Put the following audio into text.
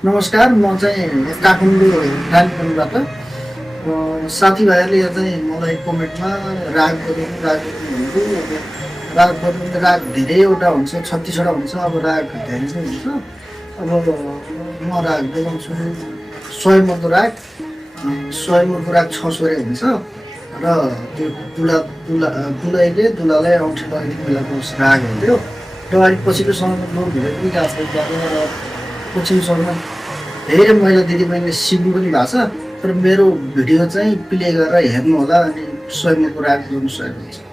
नमस्कार, म चाहिँ काठमाडौँ कालिम्पोङबाट साथीभाइहरूले चाहिँ मलाई कमेन्टमा राग भन्नुभयो। अब राग बजाउनु राग धेरैवटा हुन्छ, 36वटा हुन्छ। अब राग धेरै चाहिँ हुन्छ। अब म राग बजाउँछु स्वयम्वरको राग। स्वयम्वरको राग 6 स्वरे हुन्छ र त्यो दुलैले दुलालाई औँठी लगाउने बेलाको राग हो त्यो। र अलिक पछिल्लो समयमा लोक धेरै पनि गाएको छ र पछिल्लो समयमा धेरै महिला दिदीबहिनीले सिक्नु पनि भएको छ। तर मेरो भिडियो चाहिँ प्ले गरेर हेर्नु होला अनि स्वयम्वरको राग गर्नु सहयोग हुन्छ।